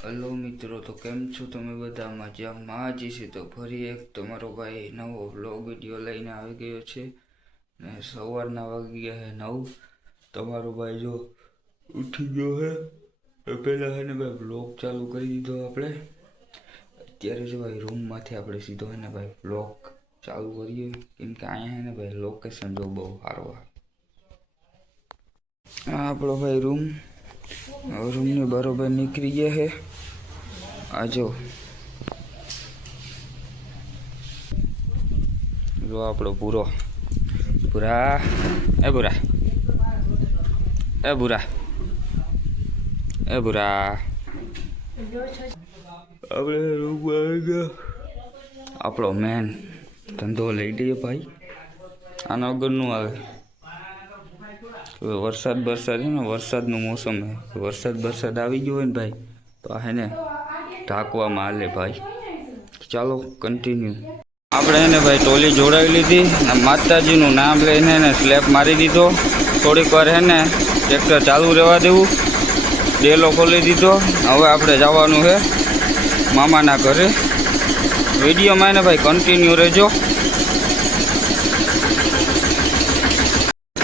Hello મિત્રો, તો કેમ છો તમે બધા? મજામાં જ છે. તો ફરી એક તમારો ભાઈ નવો વ્લોગ વિડીયો લઈને આવી ગયો છે ને સવારના વાગી ગયા છે 9। તમારો ભાઈ જો ઉઠી ગયો છે પહેલાં છે ને ભાઈ વ્લોગ ચાલુ કરી દીધો આપણે। અત્યારે જો ભાઈ રૂમમાંથી આપણે સીધો છે ને ભાઈ વ્લોગ ચાલુ કરીએ, કેમ કે અહીંયા છે ને ભાઈ લોકેશન જો બહુ સારું આ આપણો ભાઈ રૂમની બરોબર નીકળી ગયા છે। આજો જો આપણો પૂરા એ ભૂરા આપણે રૂમ આવી ગયા। આપણો મેન ધંધો લઈ લઈએ ભાઈ, આના વગરનું આવે। વરસાદ છે ને, વરસાદનું મોસમ છે। વરસાદ આવી ગયો હોય ને ભાઈ તો આ હે ને ઢાંકવામાં હાલે ભાઈ। ચાલો કન્ટિન્યુ। આપણે એને ભાઈ ટોલી જોડાવી લીધી ને માતાજીનું નામ લઈને એને સ્લેપ મારી દીધો। થોડીક વાર હે ને ટ્રેક્ટર ચાલુ રહેવા દેવું, ડેલો ખોલી દીધો। હવે આપણે જવાનું છે મામાના ઘરે। વિડીયોમાં એને ભાઈ કન્ટિન્યુ રહેજો।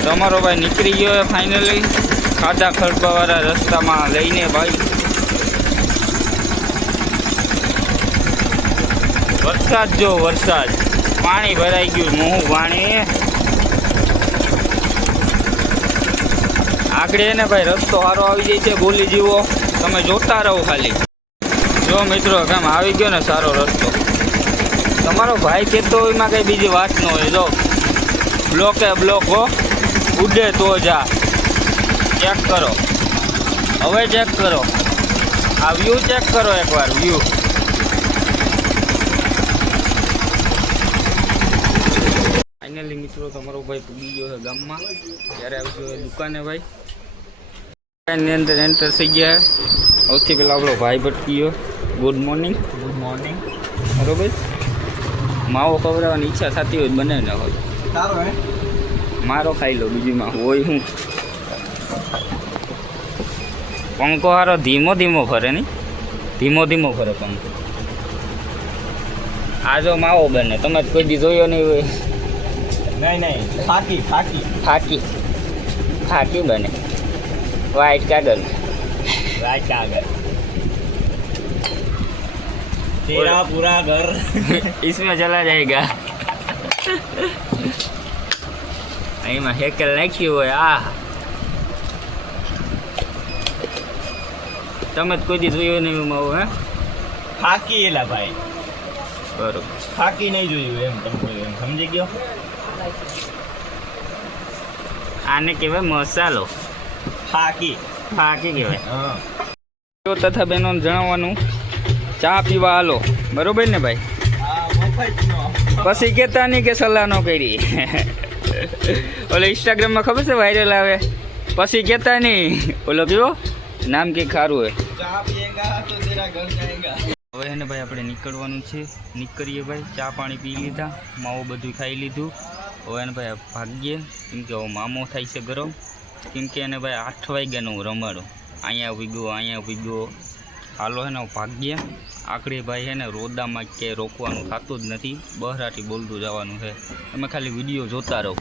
તમારો ભાઈ નીકળી ગયો ફાઇનલી ખાડા ખડબાવાળા રસ્તામાં લઈને ભાઈ। વરસાદ જો વરસાદ, પાણી ભરાઈ ગયું મોહું પાણી। આગળ એને ભાઈ રસ્તો સારો આવી જાય છે બોલી જેવો, તમે જોતા રહો ખાલી। જો મિત્રો કેમ આવી ગયો ને સારો રસ્તો। તમારો ભાઈ કહેતો હોય એમાં કંઈ બીજી વાત ન હોય। જો બ્લોક હો, ઉડે તો જા, ચેક કરો। હવે ચેક કરો, આ વ્યૂ ચેક કરો એકવાર વ્યૂ। ફાઇનલી મિત્રો તમારો ભાઈ પૂગી ગયો છે ગામમાં। ત્યારે આવી ગયો દુકાને ભાઈ। દુકાનની અંદર એન્ટર થઈ ગયા। સૌથી પહેલાં આપણો ભાઈ ભટકી ગયો। ગુડ મોર્નિંગ બરોબર। માવો ખવડાવવાની ઈચ્છા થતી હોય બને ને હોય સારો હે, મારો ખાઈ લો, બીજું હોય હું। પંખો હારો ધીમો ફરે નહીં, ધીમો ફરે પંખો। આ જો માવો બને, તમે કોઈ દી જોયો નહીં હોય। નહીં ફાકી બને, વાઈટ કાગળ तेरा पूरा घर इसमें चला जाएगा। અહીંમાં હેકલ નાખ્યું હોય। આ તમે જ કોઈ દી જોયું નહીં માવું હે? ફાકી એલા ભાઈ, બરોબર ફાકી નહીં જોયું એમ, તમે એમ સમજી ગયો। આને કહેવાય મસાલો, ફાકી કહેવાય। હા તથા બહેનોને જણાવવાનું, ચા પીવા હાલો, બરોબર ને ભાઈ? પછી કહેતા નહીં કે સલાહ ન કરી। ઓલો ઇન્સ્ટાગ્રામમાં ખબર છે વાયરલ આવે, પછી કહેતા નહીં ઓલો પીવો નામ કે ખારું હોય। હવે એને ભાઈ આપણે નીકળવાનું છે, નીકળીએ ભાઈ। ચા પાણી પી લીધા, માવો બધું ખાઈ લીધું। હવે એને ભાઈ ભાગીએ, કેમ કે હવે મામો થાય છે ગરમ, કેમ કે એને ભાઈ 8 વાગ્યાનું રમાડો। અહીંયા ઉભી ગયો હાલો હે ને ભાગીએ। આખડી ભાઈ હે ને રોદામાં ક્યાંય રોકવાનું થતું જ નથી, બહરાટી બોલતું જવાનું છે। તમે ખાલી વિડીયો જોતા રહો।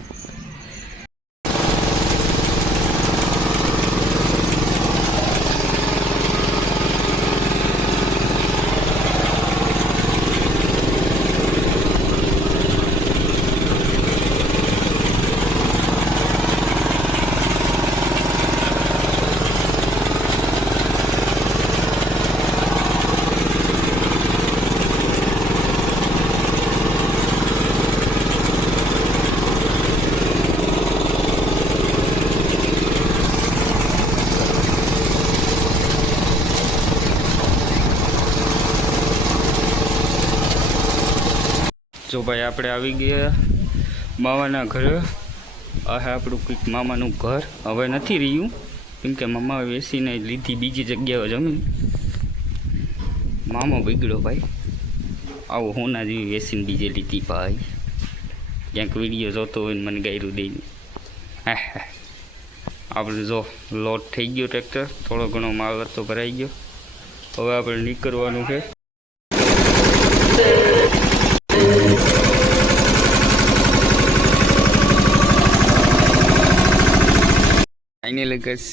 જો ભાઈ આપણે આવી ગયા મામાના ઘરે। આ આપણું કંઈક મામાનું ઘર હવે નથી રહ્યું, કેમ કે મામા વેચીને લીધી બીજી જગ્યાએ જમીન। મામો બગડ્યો ભાઈ, આવો હોના જેવી વેચીને બીજે લીધી ભાઈ। ક્યાંક વિડીયો જોતો હોય ને મને ગાયરું દઈને। આપણે જો લોડ થઈ ગયો ટ્રેક્ટર, થોડો ઘણો માલ હતો ભરાઈ ગયો। હવે આપણે નીકળવાનું છે. ફાઇનલી ગઈસ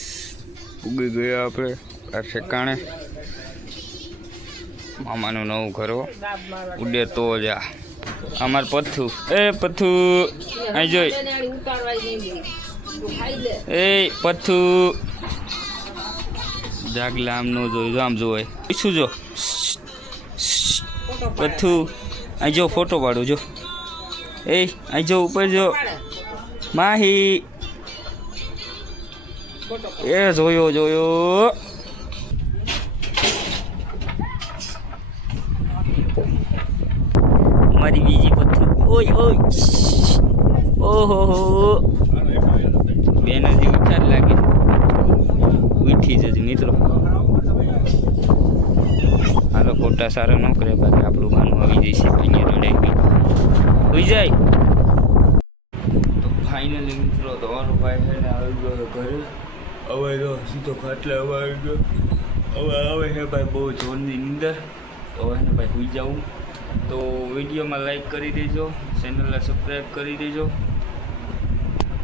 ઉગી ગયા આપણે આ ઠેકાણે. મામાનું નવું ઘર ઉડે તો જા. અમાર પથ્થુ પથ્થુ અહીં જોઈ પથ્થુ જાગલા આમ ન જોઈ આમ જોવાય શું જો પથ્થુ અહીં જો ફોટો પાડું જો અહીં જો ઉપર જો માહી જોયો મારી બીજી પથ્થુ ઓય ઓહો બેન હજી ઉઠા જ લાગે ઉઠી જજે મિત્રો. હાલો ખોટા સારા ન કરે બાકી આપણું ગાનું આવી જશે. અહીંયા રડાઈ ગઈ હોઈ જાય. તો ફાઇનલી મિત્રો તમારો ભાઈ છે ને આવી ગયો ઘરે. હવે જો સીધો ખાટલે હવે આવી ગયો. હવે આવે છે ભાઈ બહુ જોરની નીંદર. તો હવે ભાઈ હોઈ જાઉં. તો વિડીયોમાં લાઈક કરી દેજો, ચેનલને સબસ્ક્રાઈબ કરી દેજો.